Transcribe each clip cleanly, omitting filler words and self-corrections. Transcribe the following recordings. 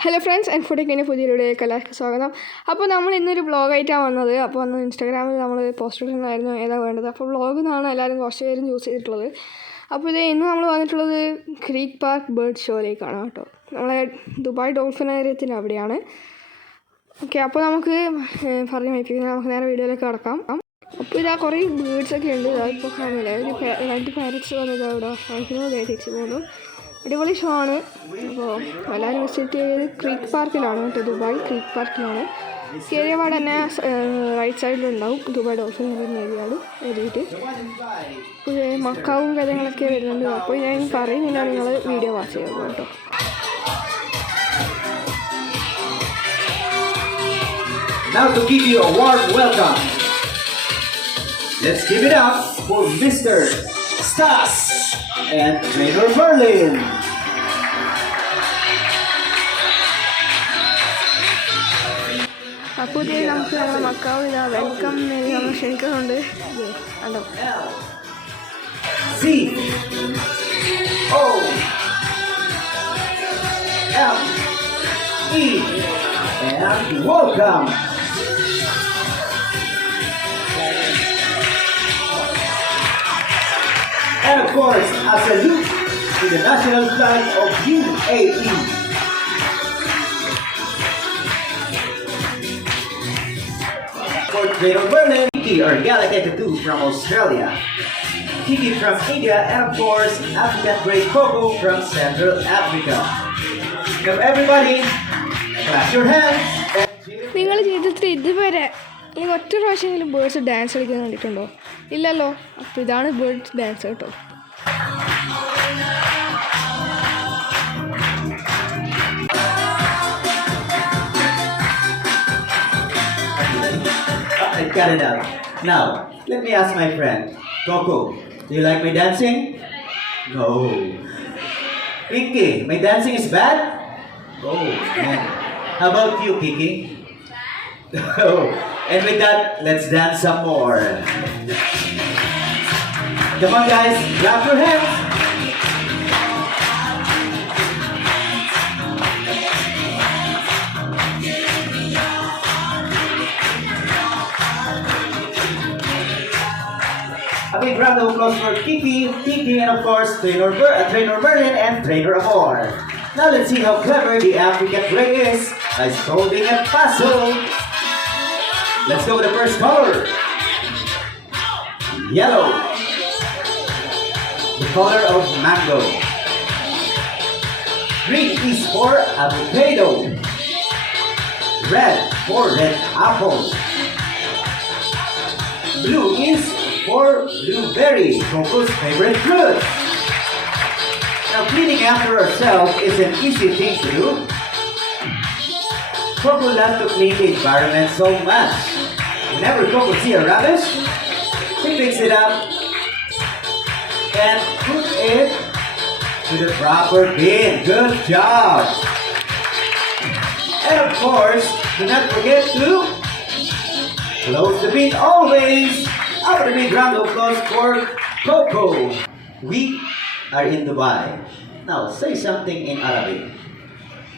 Hello friends, N4TECHY പുതിയൊരുവിടേക്ക് എല്ലാവർക്കും സ്വാഗതം. അപ്പോൾ നമ്മൾ ഇന്നൊരു വ്ളോഗായിട്ടാണ് വന്നത്. അപ്പോൾ അന്ന് ഇൻസ്റ്റാഗ്രാമിൽ നമ്മൾ പോസ്റ്റ് ഇടുന്നതായിരുന്നു ഏതാ വേണ്ടത്. അപ്പോൾ വ്ളോഗ് എന്നാണ് എല്ലാവരും കുറച്ച് പേരും ചൂസ് ചെയ്തിട്ടുള്ളത്. അപ്പോൾ ഇന്ന് നമ്മൾ വന്നിട്ടുള്ളത് ക്രീക്ക് പാർക്ക് ബേർഡ് ഷോയിലേക്കാണ് കേട്ടോ. നമ്മളെ ദുബായ് ഡോൾഫിനേറിയത്തിന് അവിടെയാണ്. ഓക്കെ, അപ്പോൾ നമുക്ക് പറഞ്ഞ് വയ്പ്പിക്കുന്നത് നമുക്ക് നേരെ വീഡിയോയിലേക്ക് കടക്കാം. അപ്പോൾ ഇതാ കുറേ ബേർഡ്സൊക്കെ ഉണ്ട്. ഇപ്പോൾ കാണില്ല, ഒരു 2 പാരറ്റ്സ് വന്നത് അവിടെ കഴിക്കുന്നത് തിരിച്ചു പോകുന്നു. അടിപൊളി ഷോ ആണ്. അപ്പോൾ എല്ലാവരും വിസിറ്റ് ചെയ്തത് ക്രീക്ക് പാർക്കിലാണ് കേട്ടോ, ദുബായ് ക്രീക്ക് പാർക്കിലാണ്. കയറിയപാട് തന്നെ റൈറ്റ് സൈഡിലുണ്ടാവും ദുബായ് ഡോൾഫിൻ ഏരിയയാണ് എഴുതിയിട്ട്. മക്കാവും കാര്യങ്ങളൊക്കെ വരുന്നുണ്ട്. അപ്പോൾ ഞാൻ പറയുന്നില്ല, നിങ്ങൾ വീഡിയോ വാച്ച് ചെയ്യുക കേട്ടോ. Now to give you a warm welcome, let's give it up for Mr. Stas and Trainer Merlin. അപ്പോൾ നമുക്ക് ഞങ്ങൾ മക്കാവ് ഇതാ വെൽക്കം നമ്മൾ ക്ഷണിക്കുന്നുണ്ട്. കണ്ടോ, C O M E and welcome. And of course, a salute to the national flag of UAE. For Trainer Merlin, Kiki or Galactica 2 from Australia, Kiki from India, and of course, African Grey Coco from Central Africa. Now everybody, clap your hands. നിങ്ങൾ ജീവിതത്തിൽ ഇതുവരെ അല്ലെങ്കിൽ ഒറ്റ പ്രാവശ്യമെങ്കിലും birds dance കളിക്കുന്നത് കണ്ടിട്ടുണ്ടോ? ഇല്ലല്ലോ. അപ്പോൾ ഇതാണ് ബേർഡ്സ് ഡാൻസ് കേട്ടോ. I got it out. Now, let me ask my friend, Coco, do you like my dancing? No. Pinky, my dancing is bad? Oh, man. How about you, Kiki? Oh, and with that, let's dance some more. Come on, guys, clap your hands. A big round of applause for Kiki, Pinky, and of course, Trainer Merlin and Trainer Amor. Now let's see how clever the African Grey is by solving a puzzle. Let's go with the first color. Yellow. The color of mango. Green is for avocado. Red for red apple. Blue is for blueberry, Coco's favorite fruit. Now cleaning after herself is an easy thing to do. Coco loves to clean the environment so much. Whenever Coco sees a rubbish, she picks it up and put it to the proper bin. Good job. And of course, do not forget to close the bin always. After a big round of applause for Coco. We are in Dubai. Now say something in Arabic.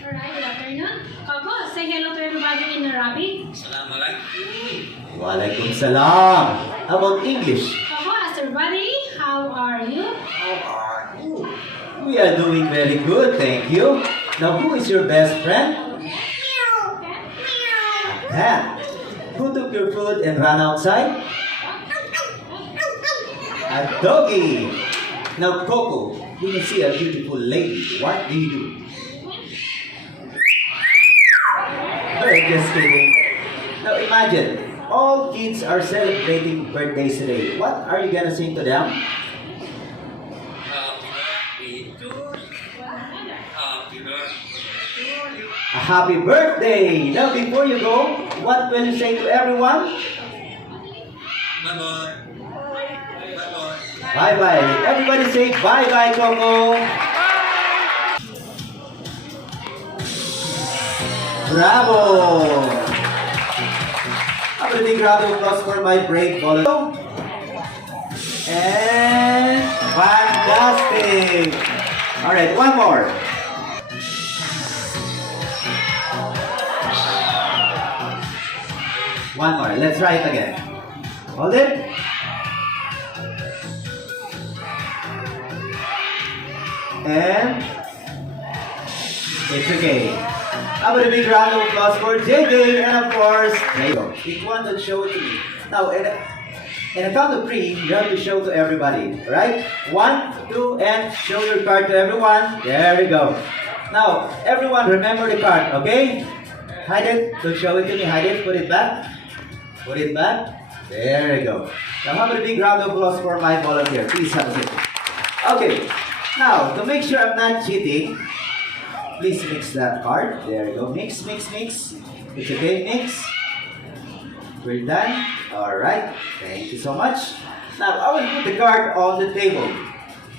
Alright, good afternoon. Coco, say hello to everybody in Arabic. Assalamualaikum. Walaikum salam. How about English? Coco, ask everybody, how are you? How are you? We are doing very good, thank you. Now who is your best friend? A cat. Who took your food and ran outside? A doggy. Now Coco, when you see a beautiful lady, what do you do? Oh, just kidding. Now imagine, all kids are celebrating birthdays today. What are you gonna sing to them? A happy birthday! Now before you go, what will you say to everyone? Bye-bye. Bye bye. Everybody say bye bye, Coco. Bravo. A big round of applause for my brave volunteer. And fantastic. All right, one more. One more. Let's try it again. Hold it. And it's okay. How about a big round of applause for JJ and of course, there you go. Pick one that show it to me. Now, in a count of 3, you have to show to everybody. Alright? 1, 2, and show your card to everyone. There we go. Now, everyone remember the card, okay? Hide it. Don't show it to me. Hide it. Put it back. Put it back. There we go. Now, how about a big round of applause for my volunteer? Please have a seat. Okay. Now, to make sure I'm not cheating, please mix that card. There you go. Mix, mix, mix. It's okay. Mix. We're done. Alright. Thank you so much. Now, I will put the card on the table.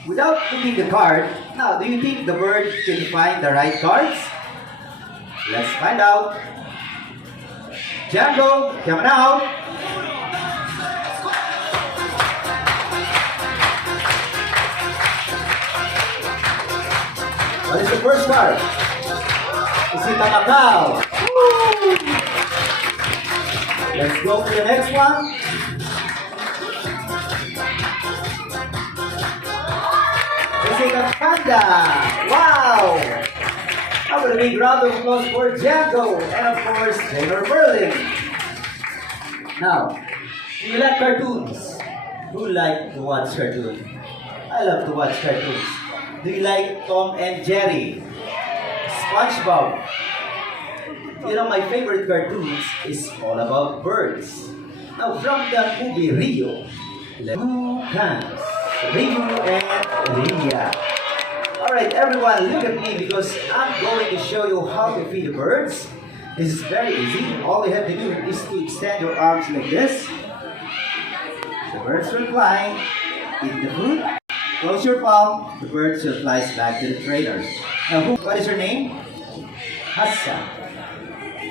Without putting the card, now, do you think the bird can find the right cards? Let's find out. Django, coming out. What is the first card? Is it a Macaw? Woo! Let's go to the next one. Is it a panda? Wow! How about a big round of applause for Django and of course Taylor Berlin. Now, do you like cartoons? Who like to watch cartoons? I love to watch cartoons. Do you like Tom and Jerry? SpongeBob? You know, my favorite cartoons is all about birds. Now, from the movie Rio, who comes? Rio and Ria. Alright, everyone, look at me because I'm going to show you how to feed the birds. This is very easy. All you have to do is to extend your arms like this. The birds will fly, eat the food. Close your palm, the bird will fly back to the trainer. Now, what is her name? Hassa.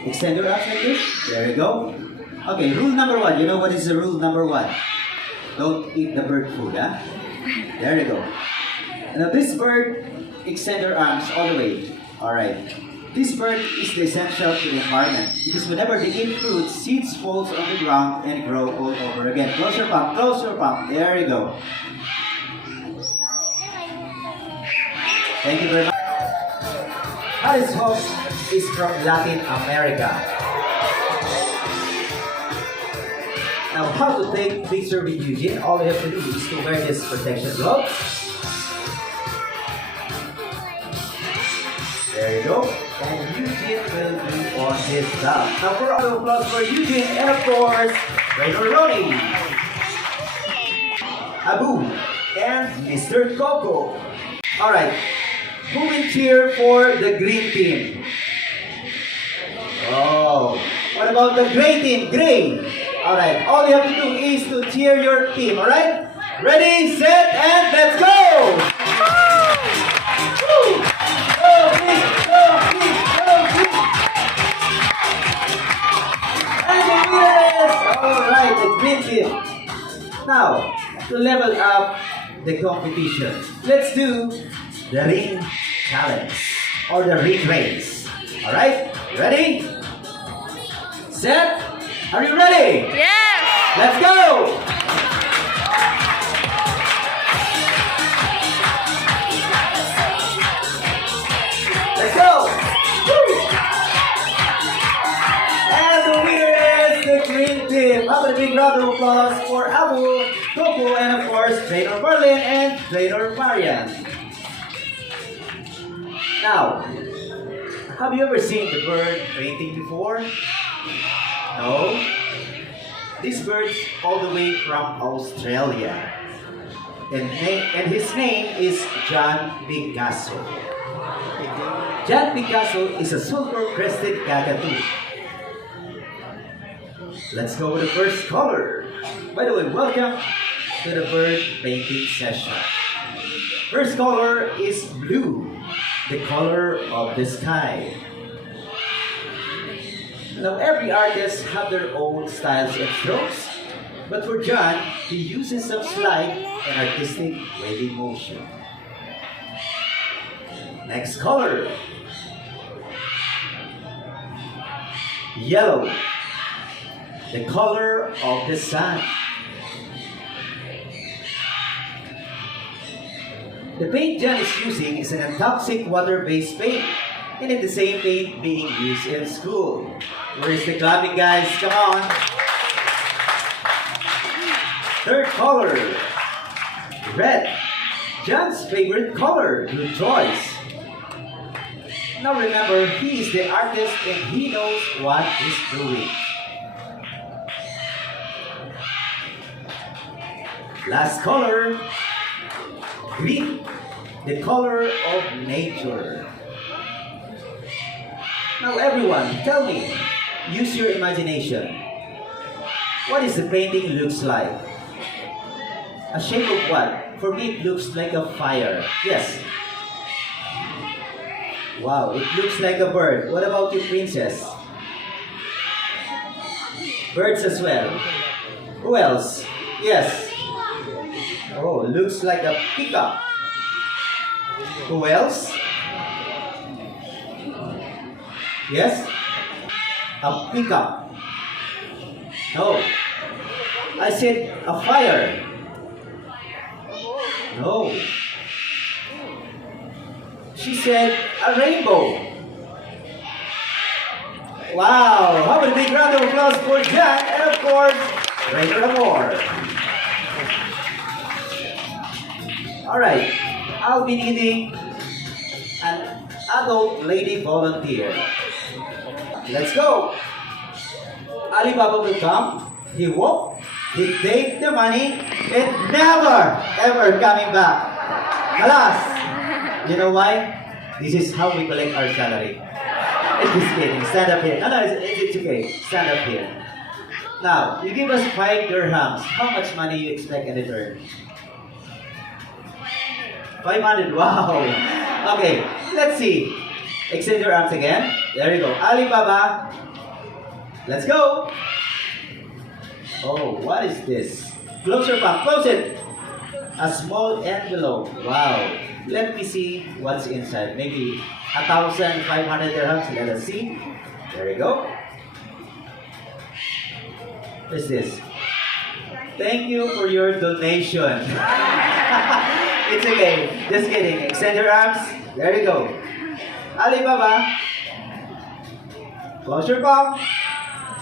Extend your arms like this. There you go. Okay, rule number 1. You know what is the rule number 1? Don't eat the bird food, huh? There you go. Now, this bird, extend your arms all the way. Alright. This bird is the essential to the environment because whenever they eat fruit, seeds falls on the ground and grow all over again. Close your palm, close your palm. There you go. Thank you very much. Alice Hope is from Latin America. Now, how to take picture with Eugene? All you have to do is to wear this protection glove. There you go. And Eugene will be on his job. Now, for round of applause for Eugene and of course, Trainer Ronnie, Abu, and Mr. Coco. Alright. Who will cheer for the green team? Oh, what about the gray team? Gray. Alright, all you have to do is to cheer your team, alright? Ready, set, and let's go! Woo! Go green, go green, go green! And the winners! Alright, the green team. Now, to level up the competition, let's do the ring challenge or the ring race. Alright? Ready? Set? Are you ready? Yes! Let's go! Let's go! Woo! And the winner is the green team. How about a big round of applause for Abu, Coco, and of course Trainer Berlin and Trainer Marian. Now, have you ever seen the bird painting before? No? This bird's all the way from Australia. And his name is John Picasso. John Picasso is a sulfur-crested cockatoo. Let's go with the first color. By the way, welcome to the bird painting session. First color is blue, the color of the sky. Now, every artist have their own styles and strokes, but for John, he uses some slight and artistic waving motion. Next color, yellow, The color of the sun. The paint John is using is an toxic water-based paint. And it's the same paint being used in school. Where is the clapping, guys? Come on. Third color. Red. John's favorite color. Good choice. Now remember, he is the artist and he knows what he's doing. Last color. Green. The color of nature. Now everyone, tell me, use your imagination. What is the painting looks like? A shape of what? For me, it looks like a fire. Yes. Wow, it looks like a bird. What about you, princess? Birds as well. Who else? Yes. Oh, looks like a peacock. Who else? Yes? A peacock. No. I said a fire. No. She said a rainbow. Wow! How about a big round of applause for John and of course, Rainer Amor. Alright, I'll be needing an adult lady volunteer. Let's go! Alibaba will come, he walk, he take the money, and never ever coming back. Alas! You know why? This is how we collect our salary. Just kidding, stand up here. No, it's okay, stand up here. Now, you give us 5 dirhams. How much money you expect in return? 500, wow. Okay, let's see. Extend your arms again. There you go. Alibaba. Let's go. Oh, what is this? Close your palm. Close it. A small envelope. Wow. Let me see what's inside. Maybe 1,500 dirhams. Let us see. There you go. What's this? Thank you for your donation. It's okay. Just kidding. Extend your arms. There you go. Alibaba. Close your palm.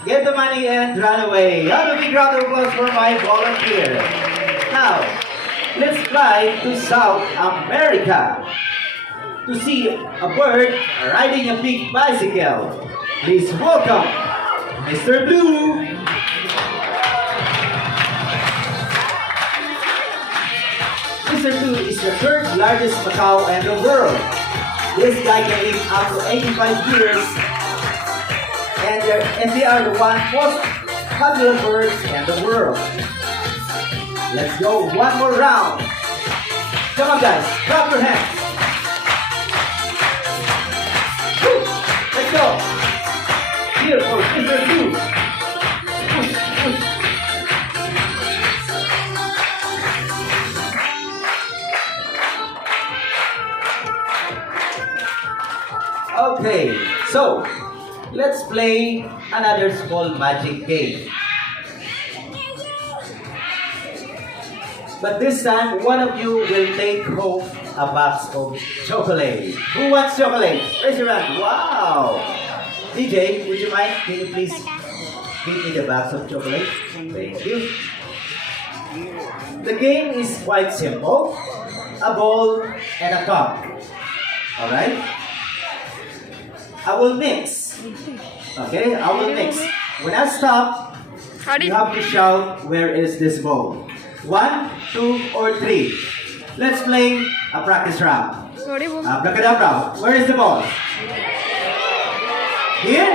Get the money and run away. Have a big round of applause for my volunteer. Now, let's fly to South America to see a bird riding a big bicycle. Please welcome Mr. Blue. Mr. Blue is the third largest macaw in the world. This guy can live up to 85 years, and they are the most popular birds in the world. Let's go one more round. Come on, guys, clap your hands. Woo! Let's go. Here for Mr. Blue. Okay, so let's play another small magic game. But this time, one of you will take home a box of chocolate. Who wants chocolate? Raise your hand. Wow! DJ, would you mind? Can you please give me the box of chocolate? Thank you. The game is quite simple. A ball and a cup. Alright? I will mix. Okay, I will mix. When I stop, you have to shout, where is this ball? 1, 2, or 3. Let's play a practice round. Abracadabra. Where is the ball? Here?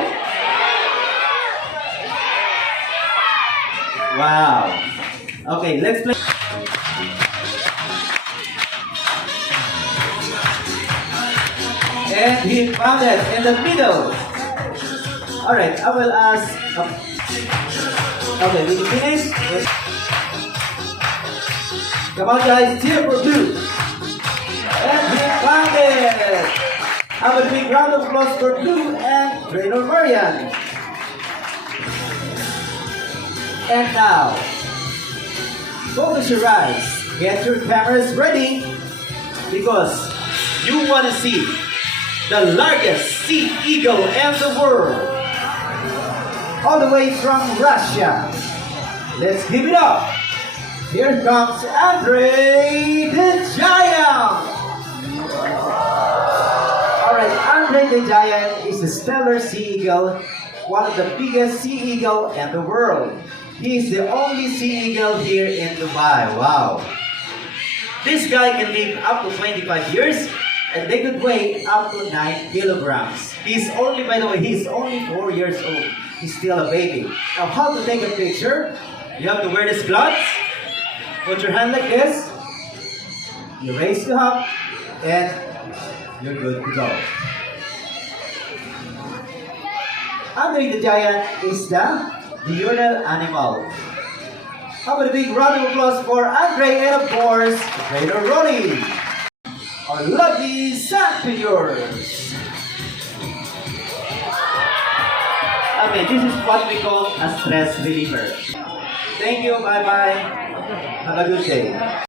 Wow. Okay, let's play. And he found it in the middle. Alright, I will ask. Okay, did you finish? Come on, guys, cheer for Blue. And he found it. Have a big round of applause for Blue and Trainer Marian. And now, focus your eyes. Get your cameras ready because you want to see the largest sea eagle in the world. All the way from Russia. Let's give it up. Here comes Andre the Giant. Alright, Andre the Giant is a stellar sea eagle, one of the biggest sea eagle in the world. He is the only sea eagle here in Dubai. Wow. This guy can live up to 25 years and they could weigh up to 9 kilograms. He's only, by the way, he's only 4 years old. He's still a baby. Now, how to take a picture? You have to wear these gloves. Put your hand like this. You raise the hump and you're good to go. Andre the Giant is the diurnal animal. How about a big round of applause for Andre and of course, Trader Ronnie, our lucky champions. Okay, this is what we call a stress reliever. Thank you, bye-bye. Have a good day.